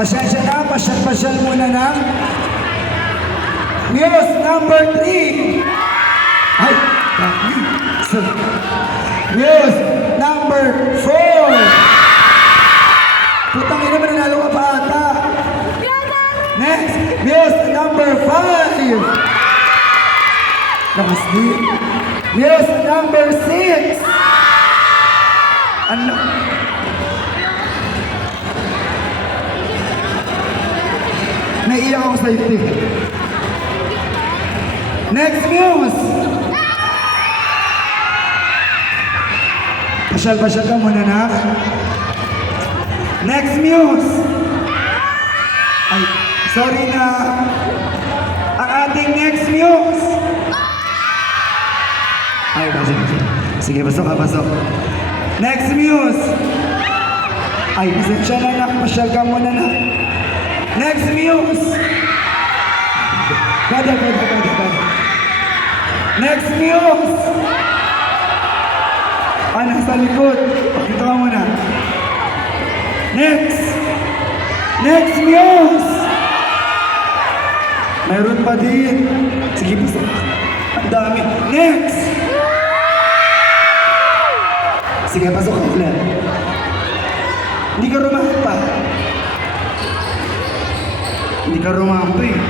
Pasensya na, pasyal-pasyal muna na. News number 3. Ay, News number 4. Putang ina, mananalo ka pa ata. Next, news number 5. Lakas din. News number 6. Naiiyak ako sa eh. Next news. Pasyal-pasyal ka muna na. Next news. Ay, sorry na. Ang ating next news. Ay, pasok. Sige, pasok ka, pasok. Next news. Ay, pasensya na na. Pasyal ka muna na. Next news. Pwede, pwede, pwede, pwede. Next news. Ah, nasa likod. Pakita ka muna. Next. Next news. Mayroon pa din. Sige, pasok. Ang dami. Next. Sige, pasok ka ulit. Hindi ka rumampa. Hindi ka rumampa eh.